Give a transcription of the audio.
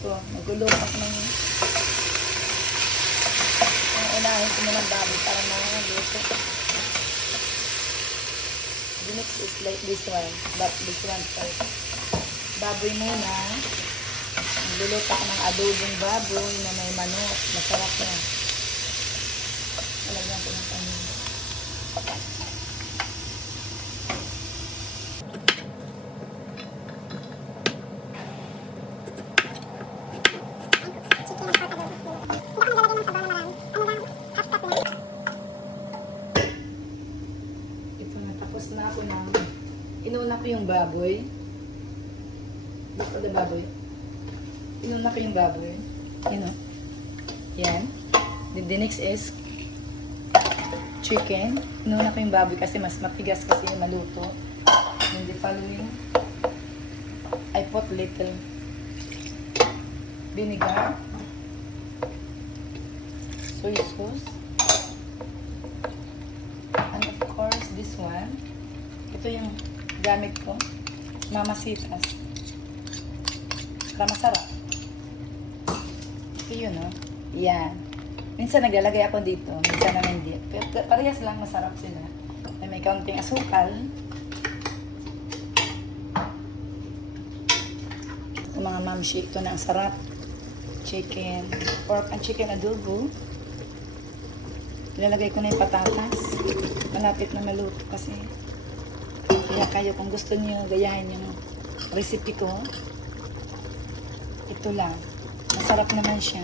ko. Naglulupak ng unahin ko muna ng baboy para maluto. The next is like this one. But this one first. Baboy muna. Nagluluto ko ng adobong baboy na may manok. Masarap yan. Talagyan ko ng panin. Na ako na inuna ko yung baboy. Basta the baboy. Inuna ko yung baboy. You know. Yan. The next is chicken. Inuna ko yung baboy kasi mas matigas kasi yung maluto. And the following, I put little vinegar, soy sauce, and of course this one. Ito yung gamit ko. Mamasitas. Para masarap. Ito yun, no? Yan. Minsan naglalagay ako dito. Minsan naman hindi. Pero parehas lang masarap sila. May kaunting asukal. Ito mga mamshi. Ito na ang sarap. Chicken. Pork and chicken adobo. Ilalagay ko na yung patatas. Malapit na maluto kasi. Kaya kayo kung gusto niyo gayahin yung recipe ko, ito lang. Masarap naman siya.